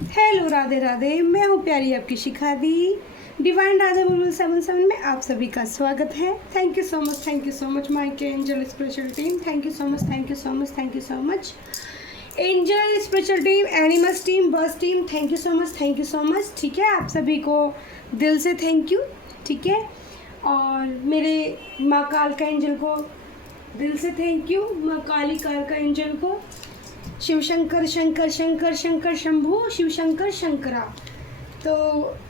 Hello, Radhe Radhe. मैं हूँ प्यारी आपकी शिखा दी। डिवाइन राजा बुलबुल 77 में आप सभी का स्वागत है। Thank you so much my angel spiritual team. Thank you so much angel spiritual team, animals team, birds team. Thank you so much. ठीक है, आप सभी को दिल से थैंक यू। ठीक है, और मेरे माँ काल का एंजल को दिल से थैंक यू। माँ काली काल का एंजल को, शिव शंकर शंकर शंकर शंकर शंभु, शिव शंकर शंकरा। तो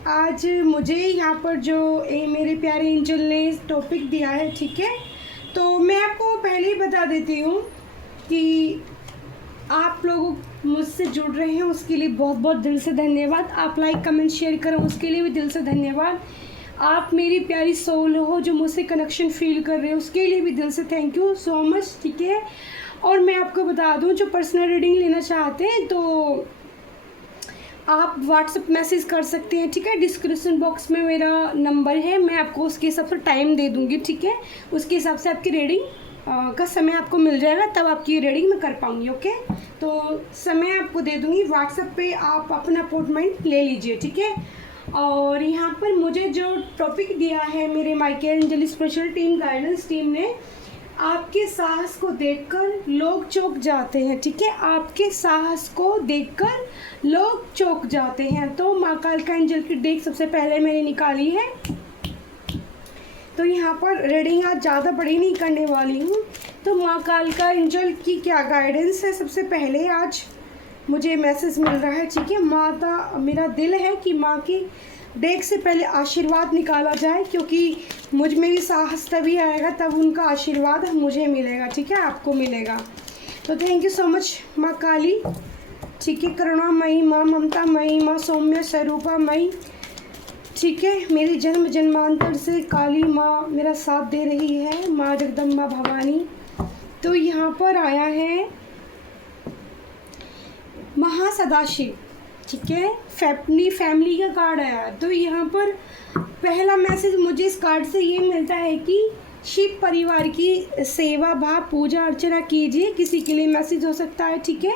आज मुझे यहाँ पर जो मेरे प्यारे एंजल ने टॉपिक दिया है, ठीक है, तो मैं आपको पहले ही बता देती हूँ कि आप लोग मुझसे जुड़ रहे हैं उसके लिए बहुत बहुत दिल से धन्यवाद। आप लाइक कमेंट शेयर करें उसके लिए भी दिल से धन्यवाद। आप मेरी प्यारी सोल हो जो मुझसे कनेक्शन फील कर रहे हो उसके लिए भी दिल से थैंक यू सो मच। ठीक है, और मैं आपको बता दूं जो पर्सनल रीडिंग लेना चाहते हैं तो आप व्हाट्सएप मैसेज कर सकते हैं। ठीक है, डिस्क्रिप्शन बॉक्स में मेरा नंबर है, मैं आपको उसके हिसाब से टाइम दे दूंगी। ठीक है, उसके हिसाब से आपकी रीडिंग का समय आपको मिल जाएगा, तब आपकी रीडिंग मैं कर पाऊंगी। ओके, तो समय आपको दे दूंगी व्हाट्सएप पे, आप अपना अपॉइंटमेंट ले लीजिए। ठीक है, और यहाँ पर मुझे जो टॉपिक दिया है मेरे माइके angel special team, guidance team ने, आपके साहस को देखकर लोग चौंक जाते हैं। ठीक है, आपके साहस को देखकर लोग चौंक जाते हैं। तो माँ काल का एंजल की डेक सबसे पहले मैंने निकाली है। तो यहाँ पर रीडिंग आज ज़्यादा बड़ी नहीं करने वाली हूँ। तो माँ काल का एंजल की क्या गाइडेंस है, सबसे पहले आज मुझे मैसेज मिल रहा है। ठीक है, माता, मेरा दिल है कि माँ की डेक से पहले आशीर्वाद निकाला जाए, क्योंकि मेरी साहस तभी आएगा तब उनका आशीर्वाद मुझे मिलेगा। ठीक है, आपको मिलेगा। तो thank you so much Maa काली। ठीक है, करुणामयी माँ, ममतामयी माँ, सौम्य स्वरूपामयी। ठीक है, मेरी जन्म जन्मांतर से काली माँ मेरा साथ दे रही है, माँ जगदम्बा भवानी। तो यहाँ पर आया है महासदाशिव। ठीक है, फैमिली का कार्ड आया। तो यहाँ पर पहला मैसेज मुझे इस कार्ड से ये मिलता है कि शिव परिवार की सेवा भाव, पूजा अर्चना कीजिए। किसी के लिए मैसेज हो सकता है। ठीक है,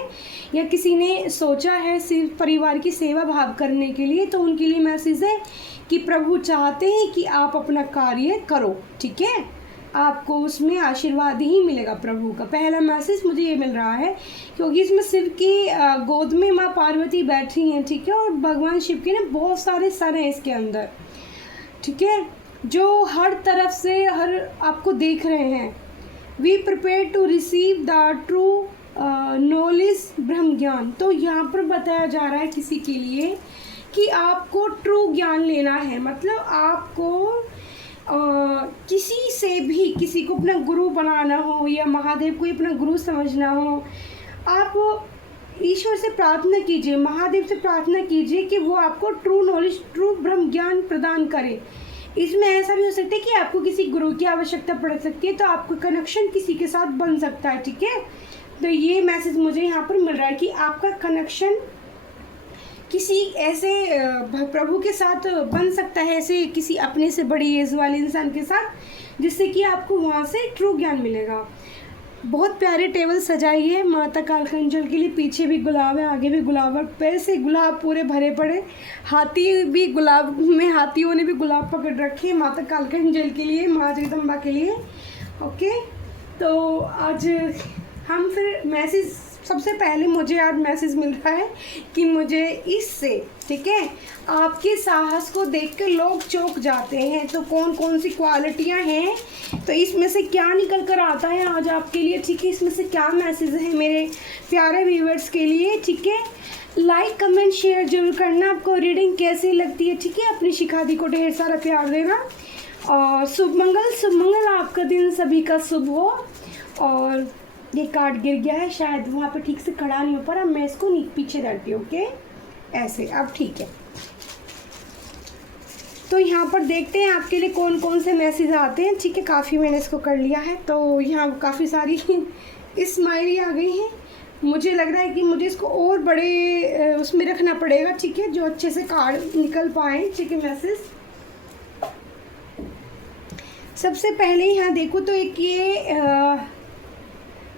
या किसी ने सोचा है शिव परिवार की सेवा भाव करने के लिए, तो उनके लिए मैसेज है कि प्रभु चाहते हैं कि आप अपना कार्य करो। ठीक है, आपको उसमें आशीर्वाद ही मिलेगा प्रभु का। पहला मैसेज मुझे ये मिल रहा है, क्योंकि इसमें शिव की गोद में माँ पार्वती बैठी हैं। ठीक है, और भगवान शिव के ना बहुत सारे सर हैं इसके अंदर। ठीक है, जो हर तरफ से आपको देख रहे हैं। We prepare to receive the true knowledge, brahm gyan. तो यहाँ पर बताया जा रहा है किसी के लिए कि आपको ट्रू ज्ञान लेना है, मतलब आपको किसी से भी, किसी को अपना गुरु बनाना हो या महादेव को अपना गुरु समझना हो, आप ईश्वर से प्रार्थना कीजिए, महादेव से प्रार्थना कीजिए कि वो आपको ट्रू नॉलेज, ट्रू ब्रह्म ज्ञान प्रदान करे। इसमें ऐसा भी हो सकता है कि आपको किसी गुरु की आवश्यकता पड़ सकती है, तो आपको कनेक्शन किसी के साथ बन सकता है। ठीक है, तो ये मैसेज मुझे यहाँ पर मिल रहा है कि आपका कनेक्शन किसी ऐसे प्रभु के साथ बन सकता है, ऐसे किसी अपने से बड़ी एज वाले इंसान के साथ, जिससे कि आपको वहाँ से ट्रू ज्ञान मिलेगा। बहुत प्यारे टेबल सजाइए माता काल का एंजल के लिए। पीछे भी गुलाब है, आगे भी गुलाब है, पैर से गुलाब पूरे भरे पड़े। हाथी भी गुलाब में, हाथियों ने भी गुलाब पकड़ रखे हैं माता काल का एंजल के लिए, माँ जगदम्बा के लिए। ओके, तो आज हम फिर मैसेज, सबसे पहले मुझे आज मैसेज मिल रहा है कि मुझे इससे, ठीक है, आपके साहस को देख के लोग चौंक जाते हैं। तो कौन कौन सी क्वालिटियां हैं, तो इसमें से क्या निकल कर आता है आज आपके लिए। ठीक है, इसमें से क्या मैसेज है मेरे प्यारे व्यूवर्स के लिए। ठीक है, लाइक कमेंट शेयर जरूर करना। आपको रीडिंग कैसी लगती है। ठीक है, अपनी शिखा दी को ढेर सारा प्यार देना, और शुभ मंगल आपका दिन सभी का शुभ हो। और ये कार्ड गिर गया है, शायद वहाँ पे ठीक से खड़ा नहीं हो पा रहा, मैं इसको पीछे रखती हूँ। ओके, ऐसे अब ठीक है। तो यहाँ पर देखते हैं आपके लिए कौन कौन से मैसेज आते हैं। ठीक है, काफ़ी मैंने इसको कर लिया है, तो यहाँ काफ़ी सारी स्माइली आ गई हैं। मुझे लग रहा है कि मुझे इसको और बड़े उसमें रखना पड़ेगा। ठीक है, जो अच्छे से कार्ड निकल पाए। ठीक है, मैसेज सबसे पहले यहाँ देखो तो एक ये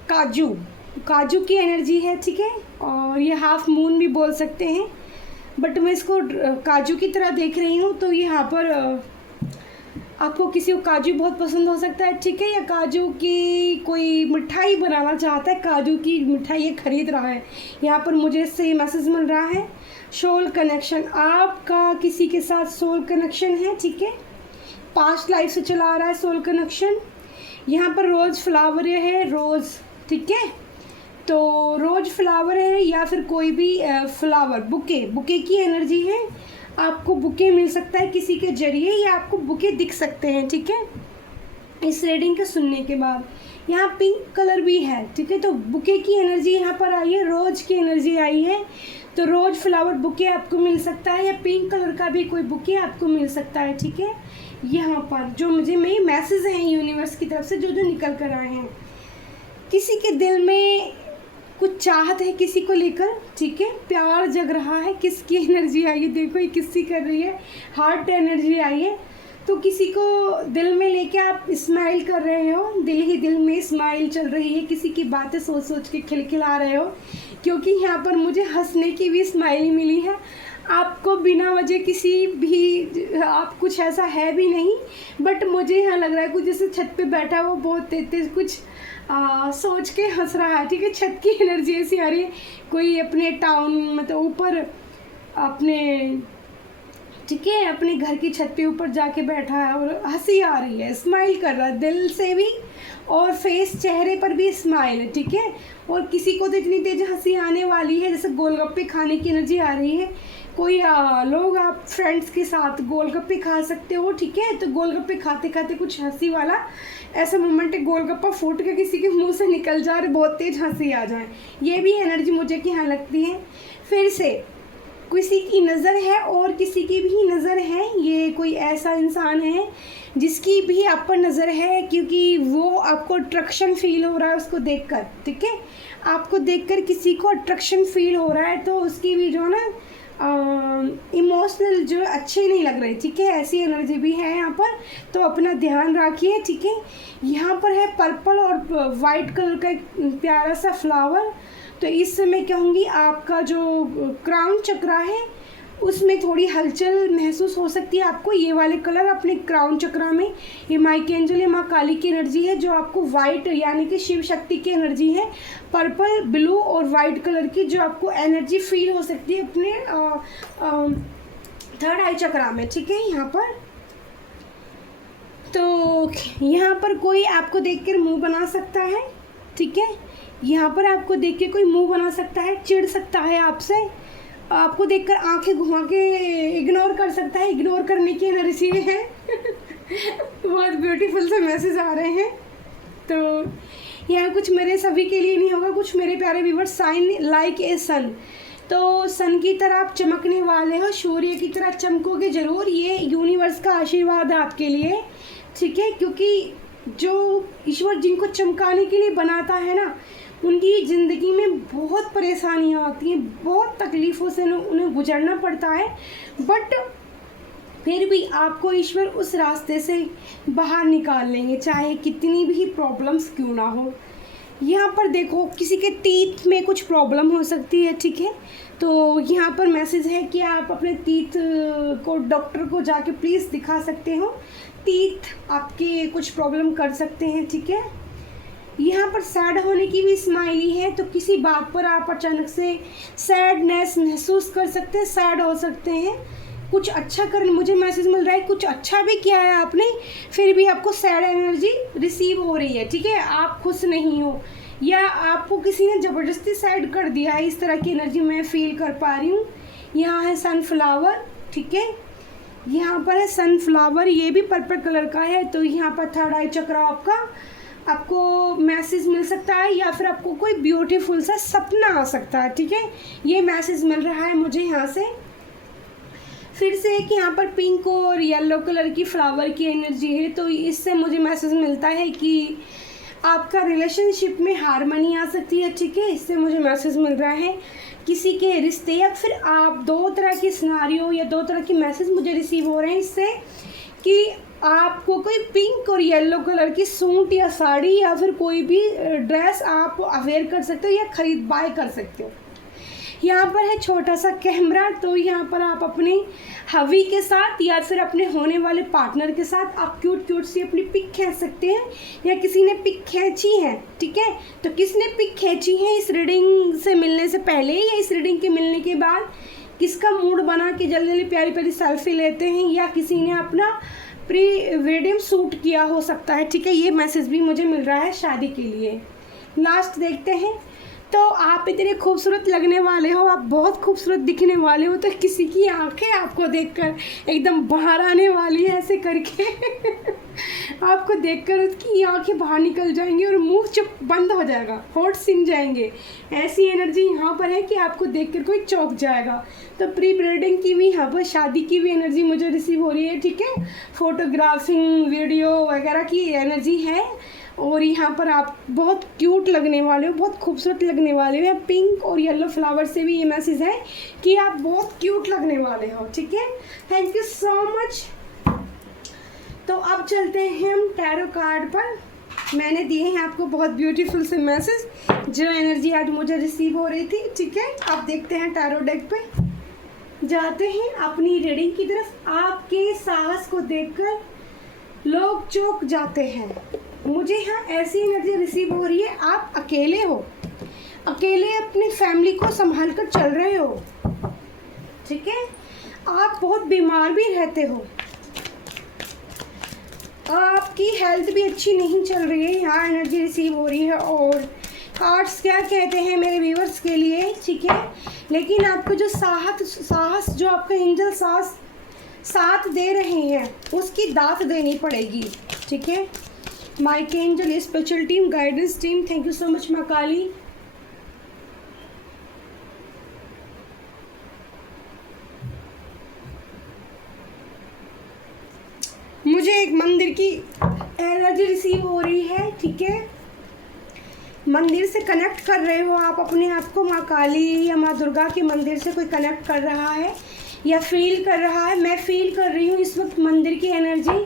काजू की एनर्जी है। ठीक है, और ये हाफ मून भी बोल सकते हैं। बट मैं इसको काजू की तरह देख रही हूँ। तो यहाँ पर आपको किसी को काजू बहुत पसंद हो सकता है, ठीक है, या काजू की कोई मिठाई बनाना चाहता है, काजू की मिठाई ये खरीद रहा है। यहाँ पर मुझे इससे ये मैसेज मिल रहा है, सोल कनेक्शन, आपका किसी के साथ सोल कनेक्शन है, ठीक है, पास्ट लाइफ से चला आ रहा है सोल कनेक्शन। यहाँ पर रोज़ फ्लावर है, रोज़, ठीक है, तो रोज़ फ्लावर है या फिर कोई भी फ्लावर, बुके की एनर्जी है। आपको बुके मिल सकता है किसी के जरिए, या आपको बुके दिख सकते हैं, ठीक है, इस रीडिंग के सुनने के बाद। यहाँ पिंक कलर भी है, ठीक है, तो बुके की एनर्जी यहाँ पर आई है, रोज़ की एनर्जी आई है, तो रोज़ फ्लावर बुके आपको मिल सकता है, या पिंक कलर का भी कोई बुके आपको मिल सकता है, ठीक है। यहाँ पर जो मुझे मेरे मैसेज हैं यूनिवर्स की तरफ से जो निकल कर आए हैं, किसी के दिल में कुछ चाहत है किसी को लेकर, ठीक है, प्यार जग रहा है। किसकी एनर्जी आई है, देखो ये किसकी कर रही है, हार्ट एनर्जी आई है। तो किसी को दिल में लेके आप स्माइल कर रहे हो, दिल ही दिल में स्माइल चल रही है, किसी की बातें सोच सोच के खिलखिला रहे हो, क्योंकि यहाँ पर मुझे हंसने की भी स्माइल मिली है। आपको बिना वजह किसी भी, आप कुछ ऐसा है भी नहीं, बट मुझे यहाँ लग रहा है कुछ जैसे छत पे बैठा हुआ बहुत तेज कुछ सोच के हंस रहा है, ठीक है, छत की एनर्जी ऐसी आ रही है, कोई अपने टाउन मतलब ऊपर अपने, ठीक है, अपने घर की छत पे ऊपर जाके बैठा है और हंसी आ रही है, स्माइल कर रहा है दिल से भी, और फेस चेहरे पर भी स्माइल है, ठीक है। और किसी को तो इतनी तेज हंसी आने वाली है जैसे गोलगप्पे खाने की एनर्जी आ रही है। कोई लोग आप फ्रेंड्स के साथ गोलगप्पे खा सकते हो, ठीक है, तो गोलगप्पे खाते खाते कुछ हंसी वाला ऐसा मोमेंट है, गोलगप्पा फूट के किसी के मुंह से निकल जाए और बहुत तेज हंसी आ जाए, ये भी एनर्जी मुझे कि यहाँ लगती है। फिर से किसी की नज़र है और किसी की भी नज़र है, ये कोई ऐसा इंसान है जिसकी भी आप पर नज़र है, क्योंकि वो आपको अट्रैक्शन फील हो रहा है उसको देखकर, ठीक है, आपको देखकर किसी को अट्रैक्शन फील हो रहा है, तो उसकी भी जो ना इमोशनल जो अच्छे नहीं लग रहे, ठीक है, ऐसी एनर्जी भी है यहाँ पर, तो अपना ध्यान रखिए, ठीक है। यहाँ पर है पर्पल और वाइट कलर का एक प्यारा सा फ्लावर, तो इस समय कहूँगी आपका जो क्राउन चक्रा है उसमें थोड़ी हलचल महसूस हो सकती है आपको। ये वाले कलर अपने क्राउन चक्रा में, ये माइकेंजल या माँ काली की एनर्जी है, जो आपको वाइट यानी कि शिव शक्ति की एनर्जी है, पर्पल, ब्लू और वाइट कलर की जो आपको एनर्जी फील हो सकती है अपने थर्ड आई चक्रा में, ठीक है। यहाँ पर तो यहाँ पर कोई आपको देखकर मुंह बना सकता है, ठीक है, यहाँ पर आपको देख के कोई मुंह बना सकता है, चिढ़ सकता है आपसे, आपको देखकर आंखें घुमा के इग्नोर कर सकता है, इग्नोर करने की एनर्जी है। बहुत ब्यूटीफुल से मैसेज आ रहे हैं। तो यहाँ कुछ मेरे सभी के लिए नहीं होगा, कुछ मेरे प्यारे व्यूअर्स, साइन लाइक ए सन, तो सन की तरह आप चमकने वाले हो, सूर्य की तरह चमकोगे ज़रूर, ये यूनिवर्स का आशीर्वाद है आपके लिए, ठीक है, क्योंकि जो ईश्वर जिनको चमकाने के लिए बनाता है ना, उनकी ज़िंदगी में बहुत परेशानियाँ आती हैं, बहुत तकलीफ़ों से उन्हें गुजरना पड़ता है, बट फिर भी आपको ईश्वर उस रास्ते से बाहर निकाल लेंगे, चाहे कितनी भी प्रॉब्लम्स क्यों ना हो। यहाँ पर देखो किसी के टीथ में कुछ प्रॉब्लम हो सकती है, ठीक है, तो यहाँ पर मैसेज है कि आप अपने टीथ को डॉक्टर को जाके प्लीज़ दिखा सकते हो, टीथ आपके कुछ प्रॉब्लम कर सकते हैं, ठीक है। यहाँ पर सैड होने की भी स्माइली है, तो किसी बात पर आप अचानक से सैडनेस महसूस कर सकते हैं, सैड हो सकते हैं, कुछ अच्छा कर, मुझे मैसेज मिल रहा है कुछ अच्छा भी किया है आपने, फिर भी आपको सैड एनर्जी रिसीव हो रही है, ठीक है, आप खुश नहीं हो या आपको किसी ने ज़बरदस्ती सैड कर दिया है, इस तरह की एनर्जी मैं फील कर पा रही हूँ। यहाँ है सनफ्लावर, ठीक है, यहाँ पर है सनफ्लावर, ये भी पर्पल कलर का है, तो यहाँ पर थर्ड आई चक्र आपको मैसेज मिल सकता है, या फिर आपको कोई ब्यूटीफुल सा सपना आ सकता है, ठीक है, ये मैसेज मिल रहा है मुझे यहाँ से। फिर से कि यहाँ पर पिंक और येलो कलर की फ्लावर की एनर्जी है, तो इससे मुझे मैसेज मिलता है कि आपका रिलेशनशिप में हारमनी आ सकती है, ठीक है, इससे मुझे मैसेज मिल रहा है। किसी के रिश्ते, या फिर आप दो तरह की सिनारियो या दो तरह की मैसेज मुझे रिसीव हो रहे हैं इससे, कि आपको कोई पिंक और येलो कलर की सूट या साड़ी या फिर कोई भी ड्रेस आप अवेयर कर सकते हो या बाय कर सकते हो। यहाँ पर है छोटा सा कैमरा, तो यहाँ पर आप अपने हवी के साथ या फिर अपने होने वाले पार्टनर के साथ आप क्यूट क्यूट सी अपनी पिक खींच सकते हैं, या किसी ने पिक खींची है, ठीक है। तो किसने पिक खींची है इस रीडिंग से मिलने से पहले या इस रीडिंग के मिलने के बाद, किसका मूड बना कि जल्दी जल्दी प्यारी प्यारी सेल्फी लेते हैं, या किसी ने अपना प्री वेडिंग शूट किया हो सकता है, ठीक है। ये मैसेज भी मुझे मिल रहा है शादी के लिए। लास्ट देखते हैं। तो आप इतने खूबसूरत लगने वाले हो, आप बहुत खूबसूरत दिखने वाले हो, तो किसी की आंखें आपको देखकर एकदम बाहर आने वाली है ऐसे करके आपको देखकर उसकी आंखें बाहर निकल जाएंगी और मुंह चुप बंद हो जाएगा, होठ सिम जाएंगे। ऐसी एनर्जी यहाँ पर है कि आपको देखकर कोई चौंक जाएगा। तो प्री वेडिंग की भी, यहाँ पर शादी की भी एनर्जी मुझे रिसीव हो रही है, ठीक है। फोटोग्राफिंग वीडियो वगैरह की एनर्जी है, और यहाँ पर आप बहुत क्यूट लगने वाले हो, बहुत खूबसूरत लगने वाले हो। पिंक और येलो फ्लावर से भी ये मैसेज है कि आप बहुत क्यूट लगने वाले हो, ठीक है। Thank you so much. तो अब चलते हैं हम टैरो कार्ड पर। मैंने दिए हैं आपको बहुत ब्यूटीफुल से मैसेज, जो एनर्जी आज मुझे रिसीव हो रही थी, ठीक है। अब देखते हैं टैरो डेक पे, जाते हैं अपनी रीडिंग की तरफ। आपके साहस को देखकर लोग चौंक जाते हैं। मुझे यहाँ ऐसी एनर्जी रिसीव हो रही है, आप अकेले हो, अकेले अपनी फैमिली को संभाल कर चल रहे हो, ठीक है। आप बहुत बीमार भी रहते हो, आपकी हेल्थ भी अच्छी नहीं चल रही है, यहाँ एनर्जी रिसीव हो रही है। और कार्ड्स क्या कहते हैं मेरे व्यूवर्स के लिए, ठीक है। लेकिन आपको जो साहस जो आपका एंजल साथ दे रहे हैं, उसकी दात देनी पड़ेगी, ठीक है। Michael special team, guidance team, thank you so much Maa Kali. मुझे एक मंदिर की एनर्जी रिसीव हो रही है, ठीक है। मंदिर से कनेक्ट कर रहे हो आप अपने आप को, माँ काली या माँ दुर्गा के मंदिर से कोई कनेक्ट कर रहा है या फील कर रहा है। मैं फील कर रही हूँ इस वक्त मंदिर की एनर्जी,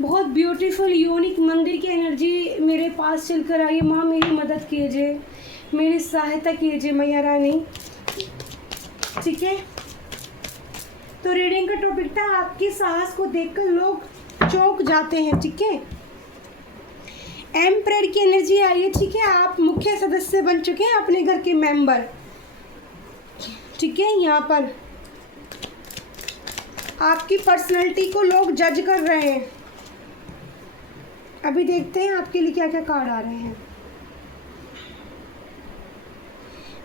बहुत ब्यूटीफुल यूनिक मंदिर की एनर्जी मेरे पास चल कर आई है। माँ मेरी मदद कीजिए, मेरी सहायता कीजिए मैया रानी, ठीक है। तो रीडिंग का टॉपिक था आपके साहस को देखकर लोग चौंक जाते हैं, ठीक है। एम्परर की एनर्जी आई है, ठीक है। आप मुख्य सदस्य बन चुके हैं अपने घर के मेंबर, ठीक है। यहाँ पर आपकी पर्सनैलिटी को लोग जज कर रहे हैं। अभी देखते हैं आपके लिए क्या क्या कार्ड आ रहे हैं।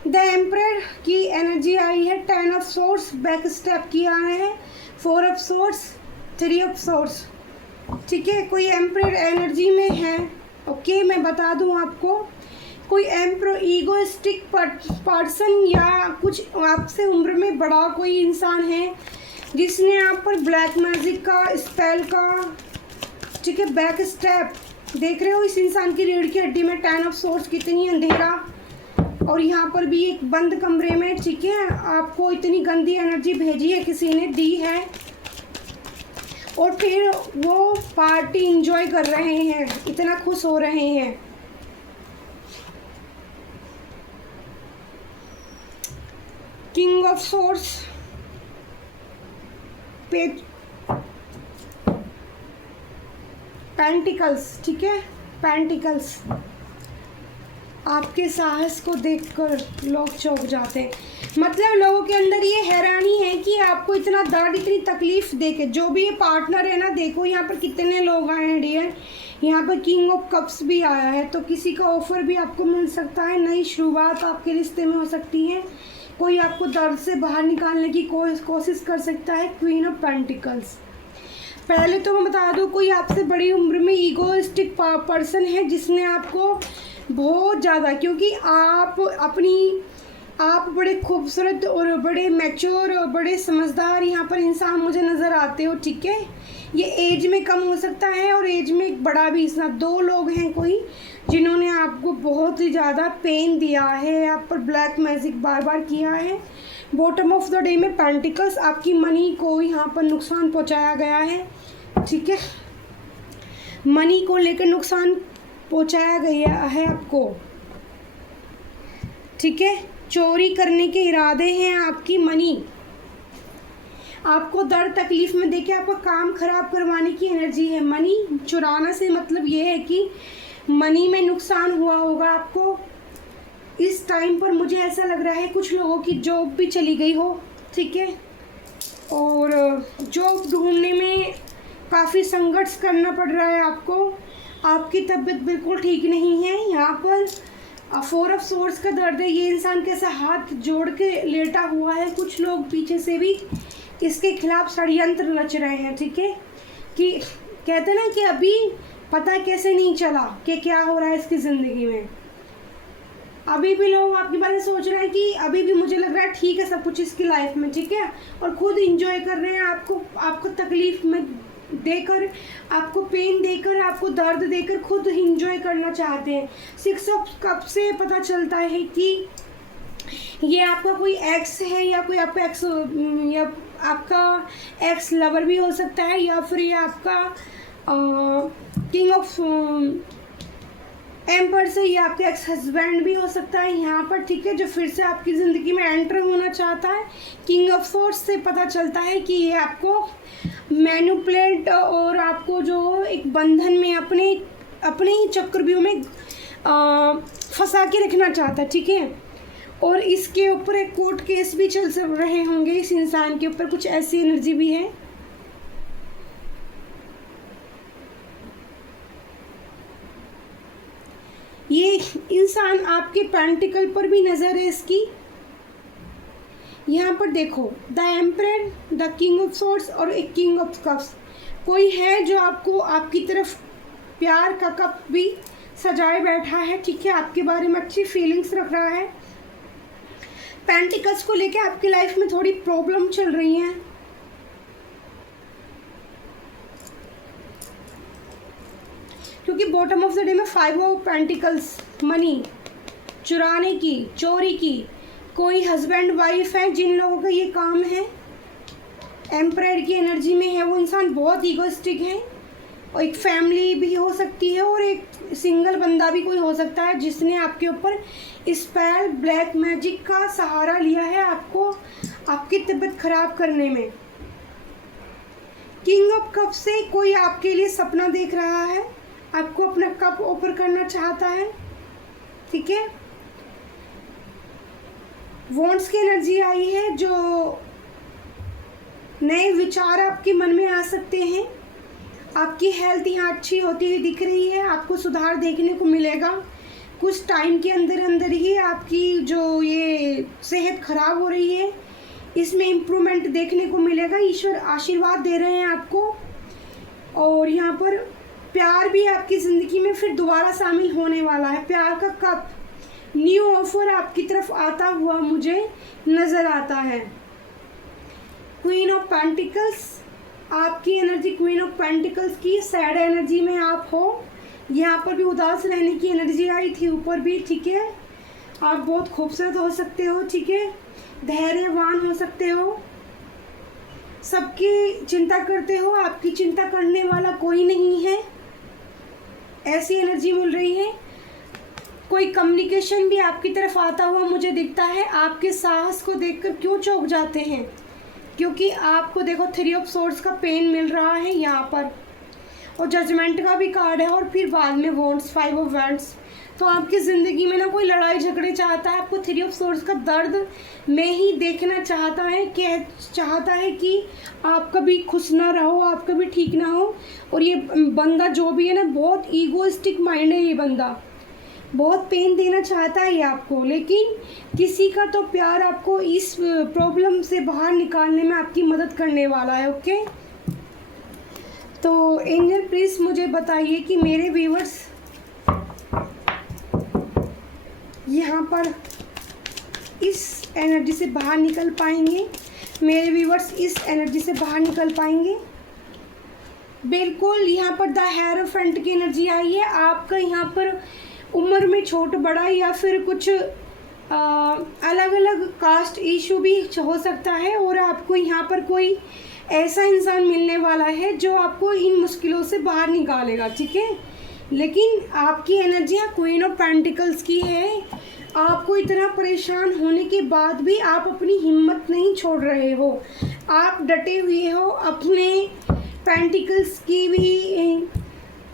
द एम्परर की एनर्जी आई है, 10 ऑफ सोर्स, बैक स्टेप की आ रहे हैं, 4 ऑफ सोर्स, 3 ऑफ सोर्स, ठीक है। कोई एम्परर एनर्जी में है, ओके। मैं बता दूं आपको, कोई एम्परर ईगोइस्टिक पर्सन या कुछ आपसे उम्र में बड़ा कोई इंसान है जिसने आप पर ब्लैक मैजिक का, स्पेल का, ठीक है, बैक स्टेप देख रहे हो। इस इंसान की रीढ़ की हड्डी में 10 ऑफ सोर्स, कितनी अंधेरा, और यहाँ पर भी एक बंद कमरे में, ठीक है। आपको इतनी गंदी एनर्जी भेजी है, किसी ने दी है, और फिर वो पार्टी इंजॉय कर रहे हैं, इतना खुश हो रहे हैं। King of source, page pentacles, ठीक है, पेंटिकल्स। आपके साहस को देखकर लोग चौंक जाते हैं, मतलब लोगों के अंदर ये हैरानी है कि आपको इतना दर्द, इतनी तकलीफ देके, जो भी ये पार्टनर है ना, देखो यहाँ पर कितने लोग आए हैं डियर। यहाँ पर किंग ऑफ कप्स भी आया है, तो किसी का ऑफर भी आपको मिल सकता है, नई शुरुआत आपके रिश्ते में हो सकती है, कोई आपको दर्द से बाहर निकालने की कोशिश कर सकता है। क्वीन ऑफ पेंटिकल्स, पहले तो मैं बता दूँ, कोई आपसे बड़ी उम्र में ईगोइस्टिक पर्सन है जिसने आपको बहुत ज़्यादा, क्योंकि आप बड़े खूबसूरत और बड़े मैच्योर और बड़े समझदार यहाँ पर इंसान मुझे नज़र आते हो, ठीक है। ये एज में कम हो सकता है और एज में बड़ा भी, इसमें 2 लोग हैं कोई जिन्होंने आपको बहुत ही ज़्यादा पेन दिया है, आप पर ब्लैक मैजिक बार बार किया है। बॉटम ऑफ द डे में पेंटिकल्स, आपकी मनी को यहाँ पर नुकसान पहुँचाया गया है, ठीक है। मनी को लेकर नुकसान पहुँचाया गया है आपको, ठीक है। चोरी करने के इरादे हैं आपकी मनी। आपको दर्द तकलीफ में देके आपका काम खराब करवाने की एनर्जी है। मनी चुराना से मतलब ये है कि मनी में नुकसान हुआ होगा आपको। इस टाइम पर मुझे ऐसा लग रहा है कुछ लोगों की जॉब भी चली गई हो, ठीक है, और जॉब ढूंढने में काफ़ी संघर्ष करना पड़ रहा है आपको। आपकी तबीयत बिल्कुल ठीक नहीं है। यहाँ पर 4 ऑफ सोर्स का दर्द है। ये इंसान कैसा हाथ जोड़ के लेटा हुआ है। कुछ लोग पीछे से भी इसके खिलाफ षड्यंत्र रच रहे हैं, ठीक है, कि कहते ना कि अभी पता कैसे नहीं चला कि क्या हो रहा है इसकी ज़िंदगी में। अभी भी लोग आपके बारे में सोच रहे हैं कि अभी भी मुझे लग रहा है ठीक है सब कुछ इसकी लाइफ में, ठीक है, और खुद इंजॉय कर रहे हैं। आपको तकलीफ में देकर, आपको पेन देकर, आपको दर्द देकर खुद इंजॉय करना चाहते हैं। 6 ऑफ कप से पता चलता है कि ये आपका कोई एक्स है, या कोई आपका एक्स, या आपका एक्स लवर भी हो सकता है, या फिर ये आपका किंग ऑफ एम्पर से ये आपका एक्स हस्बैंड भी हो सकता है यहाँ पर, ठीक है, जो फिर से आपकी ज़िंदगी में एंटर होना चाहता है। किंग ऑफ सोर्स से पता चलता है कि ये आपको मैनिपुलेट और आपको जो एक बंधन में अपने ही चक्रव्यूह में फंसा के रखना चाहता है, ठीक है। और इसके ऊपर एक कोर्ट केस भी चल रहे होंगे इस इंसान के ऊपर, कुछ ऐसी एनर्जी भी है। ये इंसान आपके पेंटिकल पर भी नज़र है इसकी। यहाँ पर देखो the emperor, the king of swords और एक किंग ऑफ कप्स। कोई है जो आपको आपकी तरफ प्यार का कप भी सजाए बैठा है, ठीक है, आपके बारे में अच्छी फीलिंग्स रख रहा है। पेंटिकल्स को लेके आपकी लाइफ में थोड़ी प्रॉब्लम चल रही हैं। क्योंकि बॉटम ऑफ द डे में 5 ऑफ पेंटिकल्स, मनी चुराने की, चोरी की, कोई हस्बैंड वाइफ है जिन लोगों का ये काम है, एम्परर की एनर्जी में है, वो इंसान बहुत ईगोइस्टिक है। और एक फैमिली भी हो सकती है और एक सिंगल बंदा भी कोई हो सकता है जिसने आपके ऊपर स्पेल, ब्लैक मैजिक का सहारा लिया है आपको आपकी तबीयत खराब करने में। किंग ऑफ कप से कोई आपके लिए सपना देख रहा है, आपको अपना कप ओपन करना चाहता है, ठीक है। वॉन्ड्स की एनर्जी आई है, जो नए विचार आपके मन में आ सकते हैं। आपकी हेल्थ यहाँ अच्छी होती हुई दिख रही है, आपको सुधार देखने को मिलेगा। कुछ टाइम के अंदर ही आपकी जो ये सेहत खराब हो रही है इसमें इम्प्रूवमेंट देखने को मिलेगा। ईश्वर आशीर्वाद दे रहे हैं आपको। और यहाँ पर प्यार भी आपकी ज़िंदगी में फिर दोबारा शामिल होने वाला है। प्यार का कप, न्यू ऑफर आपकी तरफ आता हुआ मुझे नज़र आता है। क्वीन ऑफ पेंटिकल्स, आपकी एनर्जी क्वीन ऑफ पेंटिकल्स की सैड एनर्जी में आप हो। यहाँ पर भी उदास रहने की एनर्जी आई थी ऊपर भी, ठीक है। आप बहुत खूबसूरत हो सकते हो, ठीक है, धैर्यवान हो सकते हो, सबकी चिंता करते हो, आपकी चिंता करने वाला कोई नहीं है, ऐसी एनर्जी मिल रही है। कोई कम्युनिकेशन भी आपकी तरफ आता हुआ मुझे दिखता है। आपके साहस को देखकर क्यों चौंक जाते हैं, क्योंकि आपको देखो 3 ऑफ सोर्ड्स का पेन मिल रहा है यहाँ पर, और जजमेंट का भी कार्ड है, और फिर बाद में वॉन्ड्स, 5 ऑफ वैंड्स। तो आपकी ज़िंदगी में ना कोई लड़ाई झगड़े चाहता है, आपको 3 ऑफ सोर्ड्स का दर्द में ही देखना चाहता है कि आप कभी खुश ना रहो, आप कभी ठीक ना हो। और ये बंदा जो भी है ना, बहुत ईगोइस्टिक माइंड है ये बंदा, बहुत पेन देना चाहता है ये आपको। लेकिन किसी का तो प्यार आपको इस प्रॉब्लम से बाहर निकालने में आपकी मदद करने वाला है, ओके। तो एंजल प्लीज़ मुझे बताइए कि मेरे व्यूअर्स यहाँ पर इस एनर्जी से बाहर निकल पाएंगे, मेरे व्यूअर्स इस एनर्जी से बाहर निकल पाएंगे। बिल्कुल, यहाँ पर द हेरोफेंट की एनर्जी आई है। आपका यहाँ पर उम्र में छोट बड़ा या फिर कुछ अलग अलग कास्ट इशू भी हो सकता है, और आपको यहाँ पर कोई ऐसा इंसान मिलने वाला है जो आपको इन मुश्किलों से बाहर निकालेगा, ठीक है। लेकिन आपकी एनर्जी क्वीन ऑफ पेंटिकल्स की है। आपको इतना परेशान होने के बाद भी आप अपनी हिम्मत नहीं छोड़ रहे हो, आप डटे हुए हो, अपने पेंटिकल्स की भी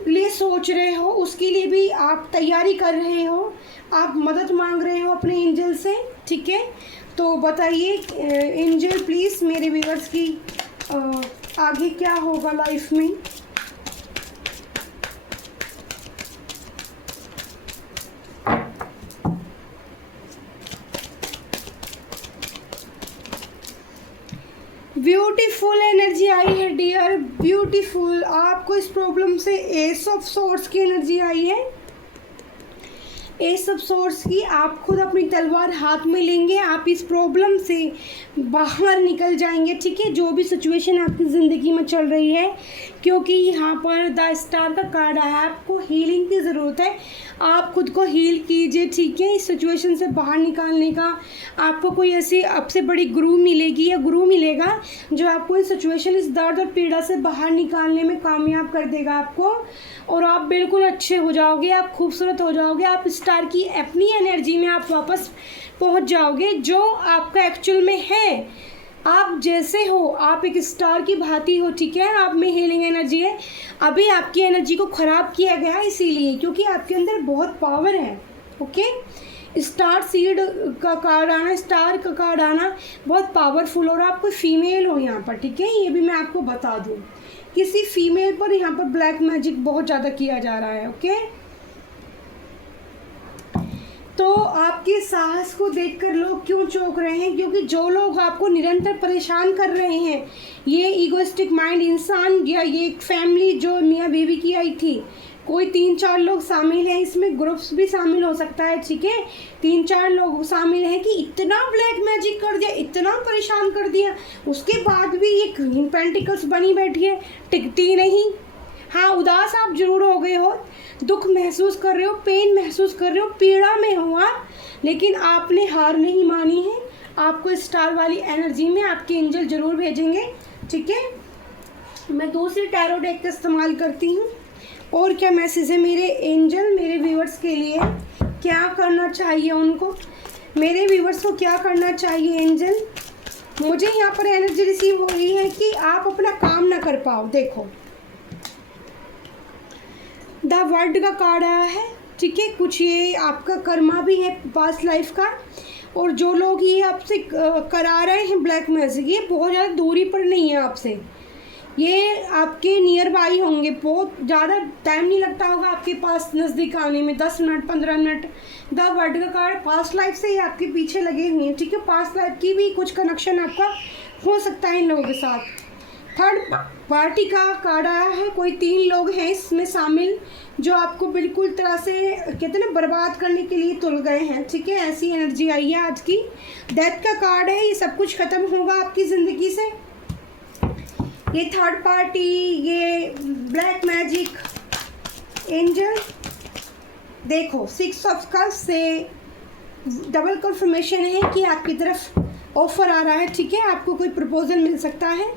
लिए सोच रहे हो, उसके लिए भी आप तैयारी कर रहे हो, आप मदद मांग रहे हो अपने एंजल से। ठीक है, तो बताइए एंजल प्लीज़ मेरे व्यूअर्स की आगे क्या होगा लाइफ में। ब्यूटीफुल एनर्जी आई है डियर, ब्यूटीफुल। आपको इस प्रॉब्लम से एस ऑफ सोर्स की एनर्जी आई है, एस ऑफ सोर्स की। आप खुद अपनी तलवार हाथ में लेंगे, आप इस प्रॉब्लम से बाहर निकल जाएंगे। ठीक है, जो भी सिचुएशन आपकी ज़िंदगी में चल रही है, क्योंकि यहाँ पर द स्टार का कार्ड है, आपको हीलिंग की ज़रूरत है, आप खुद को हील कीजिए। ठीक है, इस सिचुएशन से बाहर निकालने का आपको कोई ऐसी आपसे बड़ी गुरु मिलेगी या गुरु मिलेगा जो आपको इस सिचुएशन, इस दर्द और पीड़ा से बाहर निकालने में कामयाब कर देगा आपको, और आप बिल्कुल अच्छे हो जाओगे, आप खूबसूरत हो जाओगे, आप स्टार की अपनी एनर्जी में आप वापस पहुंच जाओगे जो आपका एक्चुअल में है। आप जैसे हो, आप एक स्टार की भांति हो। ठीक है, आप में हीलिंग एनर्जी है। अभी आपकी एनर्जी को ख़राब किया गया है इसीलिए, क्योंकि आपके अंदर बहुत पावर है। ओके, स्टार सीड का कार्ड आना, स्टार का कार्ड आना बहुत पावरफुल, और आप कोई फीमेल हो यहाँ पर। ठीक है, ये भी मैं आपको बता दूँ, किसी फीमेल पर यहाँ पर ब्लैक मैजिक बहुत ज़्यादा किया जा रहा है। ओके, तो आपके साहस को देखकर लोग क्यों चौंक रहे हैं, क्योंकि जो लोग आपको निरंतर परेशान कर रहे हैं, ये ईगोइस्टिक माइंड इंसान या ये एक फैमिली जो मियाँ बीवी की आई थी, कोई 3-4 लोग शामिल हैं इसमें, ग्रुप्स भी शामिल हो सकता है। ठीक है, 3-4 लोग शामिल हैं कि इतना ब्लैक मैजिक कर दिया, इतना परेशान कर दिया, उसके बाद भी ये क्वीन पेंटिकल्स बनी बैठी है, टिकती नहीं। हाँ, उदास आप जरूर हो गए हो, दुख महसूस कर रहे हो, पेन महसूस कर रहे हो, पीड़ा में हो आप, लेकिन आपने हार नहीं मानी है। आपको स्टार वाली एनर्जी में आपके एंजल जरूर भेजेंगे। ठीक है, मैं दूसरी टैरो डेक का इस्तेमाल करती हूँ। और क्या मैसेज है मेरे एंजल मेरे व्यूअर्स के लिए, क्या करना चाहिए उनको, मेरे व्यूअर्स को क्या करना चाहिए एंजल। मुझे यहाँ पर एनर्जी रिसीव हो रही है कि आप अपना काम ना कर पाओ। देखो, द वर्ल्ड का कार्ड आया है। ठीक है, कुछ ये आपका कर्मा भी है पास्ट लाइफ का, और जो लोग ये आपसे करा रहे हैं ब्लैक मैजिक, ये बहुत ज़्यादा दूरी पर नहीं है आपसे, ये आपके नियर बाई होंगे, बहुत ज़्यादा टाइम नहीं लगता होगा आपके पास नज़दीक आने में, 10 मिनट 15 मिनट। द वर्ल्ड का कार्ड पास्ट लाइफ से ही आपके पीछे लगे हुए हैं। ठीक है, पास्ट लाइफ की भी कुछ कनेक्शन आपका हो सकता है इन लोगों के साथ। थर्ड पार्टी का कार्ड आया है, कोई 3 लोग हैं इसमें शामिल जो आपको बिल्कुल तरह से कहते हैं ना बर्बाद करने के लिए तुल गए हैं। ठीक है, ऐसी एनर्जी आई है आज की। डेथ का कार्ड है, ये सब कुछ ख़त्म होगा आपकी ज़िंदगी से। ये थर्ड पार्टी, ये ब्लैक मैजिक एंजल, देखो 6 ऑफ कप्स से डबल कंफर्मेशन है कि आपकी तरफ ऑफर आ रहा है। ठीक है, आपको कोई प्रपोजल मिल सकता है।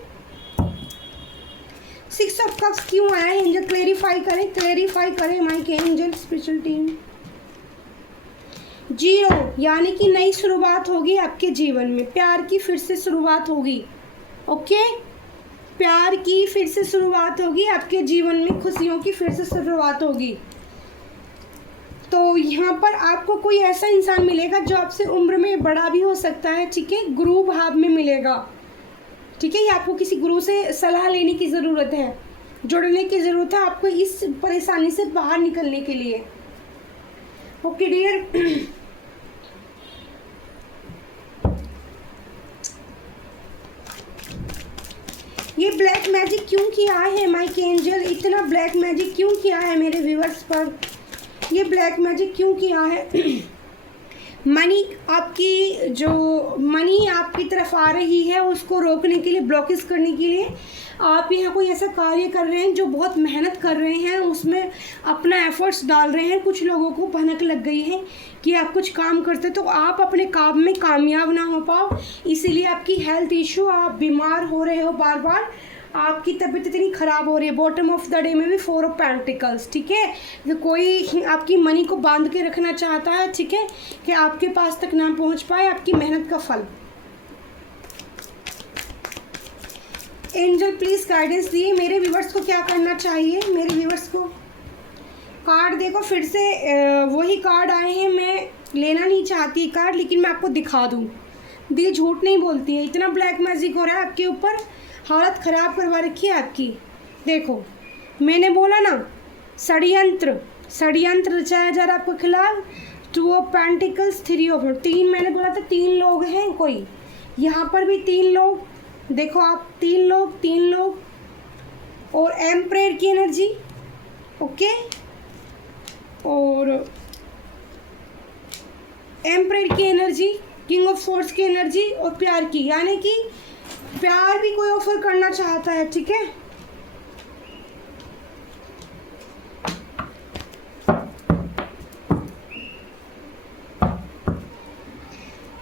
6 ऑफ कप्स क्यों आया है एंजल, क्लेरिफाई करें माइक एंजल स्पेशल टीम। 0 यानी कि नई शुरुआत होगी आपके जीवन में, प्यार की फिर से शुरुआत होगी। ओके, प्यार की फिर से शुरुआत होगी आपके जीवन में, खुशियों की फिर से शुरुआत होगी। तो यहाँ पर आपको कोई ऐसा इंसान मिलेगा जो आपसे उम्र में बड़ा भी हो सकता है। ठीक है, गुरु भाव में मिलेगा। ठीक है, ये आपको किसी गुरु से सलाह लेने की ज़रूरत है, जुड़ने की ज़रूरत है आपको इस परेशानी से बाहर निकलने के लिए। ओके डियर, ये ब्लैक मैजिक क्यों किया है माइक एंजल, इतना ब्लैक मैजिक क्यों किया है मेरे व्यूअर्स पर, ये ब्लैक मैजिक क्यों किया है। मनी आपकी जो मनी आपकी तरफ आ रही है उसको रोकने के लिए, ब्लॉकेज करने के लिए आप यहाँ कोई ऐसा कार्य कर रहे हैं जो बहुत मेहनत कर रहे हैं, उसमें अपना एफर्ट्स डाल रहे हैं। कुछ लोगों को भनक लग गई है कि आप कुछ काम करते तो आप अपने काम में कामयाब ना हो पाओ, इसीलिए आपकी हेल्थ इशू, आप बीमार हो रहे हो बार बार, आपकी तबीयत इतनी ख़राब हो रही है। बॉटम ऑफ द डे में भी 4 ऑफ पेंटिकल्स, ठीक है। तो कोई आपकी मनी को बांध के रखना चाहता है, ठीक है, कि आपके पास तक ना पहुंच पाए आपकी मेहनत का फल। एंजल प्लीज़ गाइडेंस दिए मेरे व्यूवर्स को क्या करना चाहिए। मेरे व्यूवर्स को कार्ड देखो, फिर से वही कार्ड आए हैं। मैं लेना नहीं चाहती कार्ड, लेकिन मैं आपको दिखा दूँ। दी झूठ नहीं बोलती है। इतना ब्लैक मैजिक हो रहा है आपके ऊपर, हालत ख़राब करवा रखी है आपकी। देखो मैंने बोला ना, षड्यंत्र रचाया जा रहा है आपके खिलाफ। 2 ऑफ पेंटिकल्स, 3 ऑफ, 3 मैंने बोला था 3 लोग हैं कोई, यहाँ पर भी 3 लोग। देखो आप 3 लोग और एम्परर की एनर्जी, ओके, और एम्परर की एनर्जी, किंग ऑफ सोर्ड्स की एनर्जी और प्यार की, यानी कि प्यार भी कोई ऑफर करना चाहता है, ठीक है।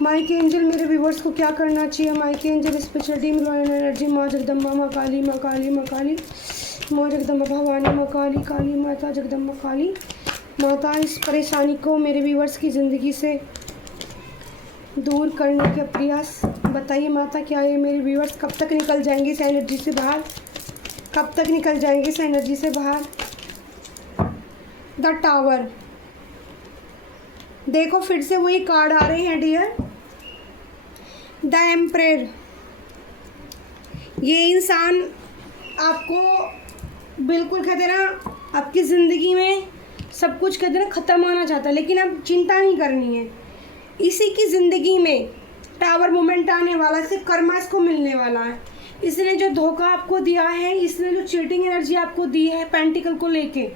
माइक एंजल मेरे व्यूवर्स को क्या करना चाहिए। Michael special team royal energy, Maa Jagdamba, माँ काली, माँ काली, माँ काली, माँ जगदम्बा भवानी, माँ काली, काली माता जगदम्बा काली माता, इस परेशानी को मेरे व्यूवर्स की ज़िंदगी से दूर करने का प्रयास बताइए माता। क्या है मेरे व्यूवर्स कब तक निकल जाएंगे इस एनर्जी से बाहर, कब तक निकल जाएंगे इस एनर्जी से बाहर। द टावर, देखो फिर से वही कार्ड आ रहे हैं डियर। द एम्परर, ये इंसान आपको बिल्कुल कहते ना आपकी ज़िंदगी में सब कुछ कहते ना ख़त्म आना चाहता है, लेकिन अब चिंता नहीं करनी है। इसी की ज़िंदगी में टावर मोमेंट आने वाला है, इससे कर्मा इसको मिलने वाला है। इसने जो धोखा आपको दिया है, इसने जो चीटिंग एनर्जी आपको दी है पेंटिकल को लेके,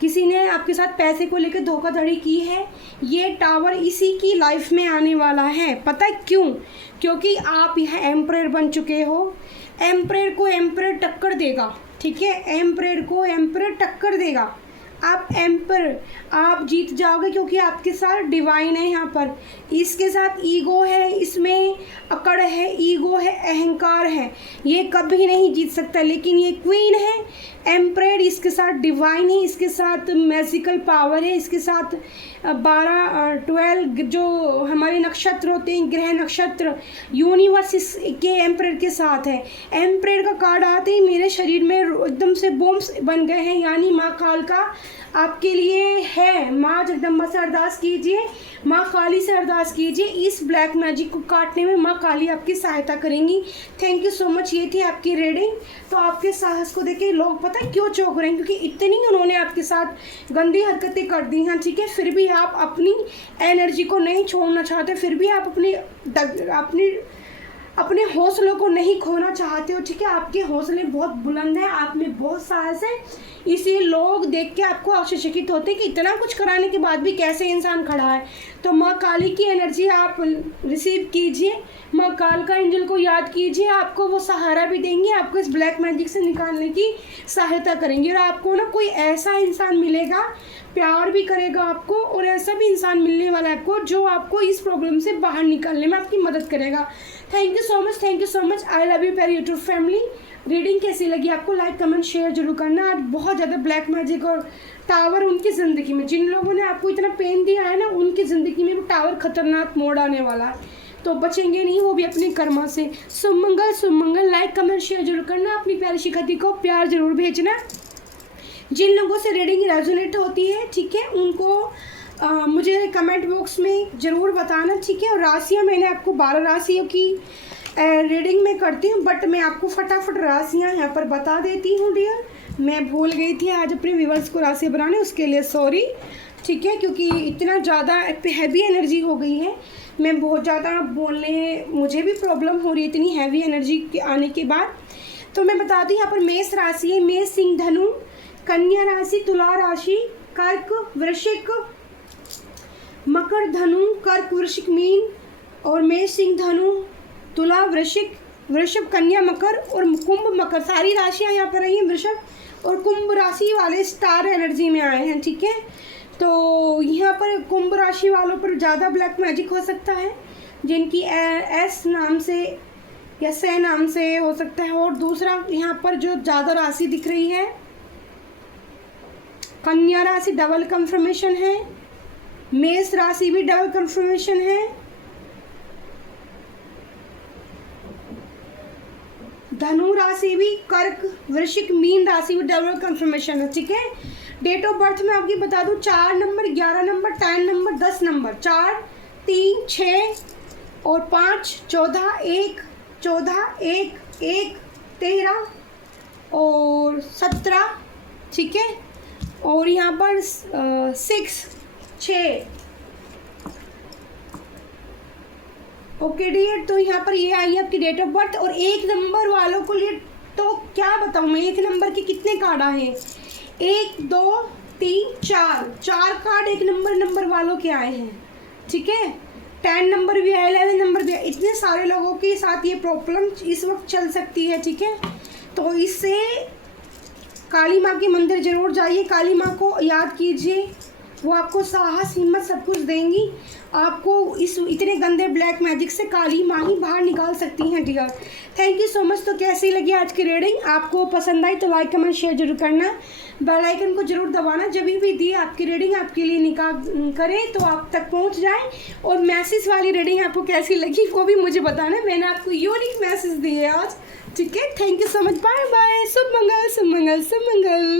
किसी ने आपके साथ पैसे को लेकर धोखाधड़ी की है, ये टावर इसी की लाइफ में आने वाला है। पता है क्यों? क्योंकि आप यह एम्परर बन चुके हो। एम्परर को एम्परर टक्कर देगा, ठीक है, एम्परर को एम्परर टक्कर देगा। आप एम्पर, आप जीत जाओगे क्योंकि आपके साथ डिवाइन है। यहाँ पर इसके साथ ईगो है, इसमें अकड़ है, ईगो है, अहंकार है, ये कभी नहीं जीत सकता। लेकिन ये क्वीन है, एम्परर, इसके साथ डिवाइन है, इसके साथ मैजिकल पावर है, इसके साथ 12 जो हमारे नक्षत्र होते हैं, ग्रह नक्षत्र, यूनिवर्स इसके एम्परर के साथ है। एम्परर का कार्ड आते ही मेरे शरीर में एकदम से बॉम्ब्स बन गए हैं, यानी माँ काल का आपके लिए है। माँ जगदम्बा से अरदास कीजिए, माँ काली से अरदास कीजिए, इस ब्लैक मैजिक को काटने में माँ काली आपकी सहायता करेंगी। Thank you so much. ये थी आपकी रीडिंग। तो आपके साहस को देखे लोग पता है क्यों चौंक रहे हैं, क्योंकि इतनी उन्होंने आपके साथ गंदी हरकतें कर दी हैं, ठीक है, फिर भी आप अपनी एनर्जी को नहीं छोड़ना चाहते, फिर भी आप अपने हौसलों को नहीं खोना चाहते हो, ठीक है। आपके हौसले बहुत बुलंद हैं, आप में बहुत साहस है, इसीलिए लोग देख के आपको आश्चर्यचकित होते हैं कि इतना कुछ कराने के बाद भी कैसे इंसान खड़ा है। तो माँ काली की एनर्जी आप रिसीव कीजिए, माँ काल का एंजल को याद कीजिए, आपको वो सहारा भी देंगे, आपको इस ब्लैक मैजिक से निकालने की सहायता करेंगे। और आपको ना कोई ऐसा इंसान मिलेगा, प्यार भी करेगा आपको, और ऐसा भी इंसान मिलने वाला है आपको जो आपको इस प्रॉब्लम से बाहर निकालने में आपकी मदद करेगा। Thank you so much. I love you प्यारी यूट्यूब फैमिली। रीडिंग कैसी लगी आपको? लाइक कमेंट शेयर जरूर करना। आज बहुत ज़्यादा ब्लैक मैजिक और टावर उनकी ज़िंदगी में, जिन लोगों ने आपको इतना पेन दिया है ना, उनकी ज़िंदगी में वो टावर खतरनाक मोड़ आने वाला है, तो बचेंगे नहीं, वो भी अपने कर्मा से। सुमंगल। लाइक कमेंट शेयर जरूर करना, अपनी प्यारी शिखती को प्यार जरूर भेजना। जिन लोगों से रीडिंग रेजोनेट होती है, ठीक है, उनको मुझे कमेंट बॉक्स में ज़रूर बताना, ठीक है। और राशियाँ मैंने आपको 12 राशियों की रीडिंग में करती हूँ, बट मैं आपको फटाफट राशियाँ यहाँ पर बता देती हूँ डियर। मैं भूल गई थी आज अपने व्यूवर्स को राशियाँ बनाने, उसके लिए सॉरी, ठीक है, क्योंकि इतना ज़्यादा हैवी एनर्जी हो गई है, मैं बहुत ज़्यादा बोलने, मुझे भी प्रॉब्लम हो रही है इतनी हैवी एनर्जी के आने के बाद। तो मैं बताती हूँ यहाँ पर मेष राशि है, मेष, सिंह, धनु, कन्या राशि, तुला राशि, कर्क, वृश्चिक, मकर, धनु, कर्क, वृश्चिक, मीन, और मेष, सिंह, धनु, तुला, वृषभ, कन्या, मकर और कुंभ, मकर, सारी राशियाँ यहाँ पर आई हैं। वृषभ और कुंभ राशि वाले स्टार एनर्जी में आए हैं, ठीक है। तो यहाँ पर कुंभ राशि वालों पर ज़्यादा ब्लैक मैजिक हो सकता है, जिनकी एस नाम से या से नाम से हो सकता है। और दूसरा यहाँ पर जो ज़्यादा राशि दिख रही है कन्या राशि डबल कंफर्मेशन है, मेष राशि भी डबल कंफर्मेशन है, धनु राशि भी, कर्क वृश्चिक मीन राशि भी डबल कंफर्मेशन है। ठीक है, डेट ऑफ बर्थ में आपकी बता दूं 4 नंबर, 11 नंबर, 10 नंबर, 10 नंबर, 4, 3, 6 और 5, 14, 1, 14, 1, 1, 13 और 17। ठीक है, और यहाँ पर 6। ओके डियर, तो यहाँ पर ये आई है आपकी डेट ऑफ बर्थ। और 1 नंबर वालों को लिए तो क्या बताऊँ मैं, 1 नंबर के कितने कार्ड आए हैं, 1, 2, 3, 4 कार्ड 1 नंबर वालों के आए हैं। ठीक है, 10 नंबर भी है, 11 नंबर भी है। इतने सारे लोगों के साथ ये प्रॉब्लम इस वक्त चल सकती है। ठीक है, तो इससे काली माँ के मंदिर जरूर जाइए, काली माँ को याद कीजिए, वो आपको साहस हिम्मत सब कुछ देंगी। आपको इस इतने गंदे ब्लैक मैजिक से काली माँ ही बाहर निकाल सकती हैं dear. Thank you so much. तो कैसी लगी आज की रीडिंग, आपको पसंद आई तो लाइक कमेंट शेयर जरूर करना, बेल आइकन को जरूर दबाना, जब भी दी आपकी रीडिंग आपके लिए निकाल करें तो आप तक पहुंच जाए। और मैसेज वाली रीडिंग आपको कैसी लगी वो भी मुझे बताना, मैंने आपको यूनिक मैसेज दिए आज। ठीक है, thank you so much, bye bye, शुभ मंगल शुभ मंगल शुभ मंगल।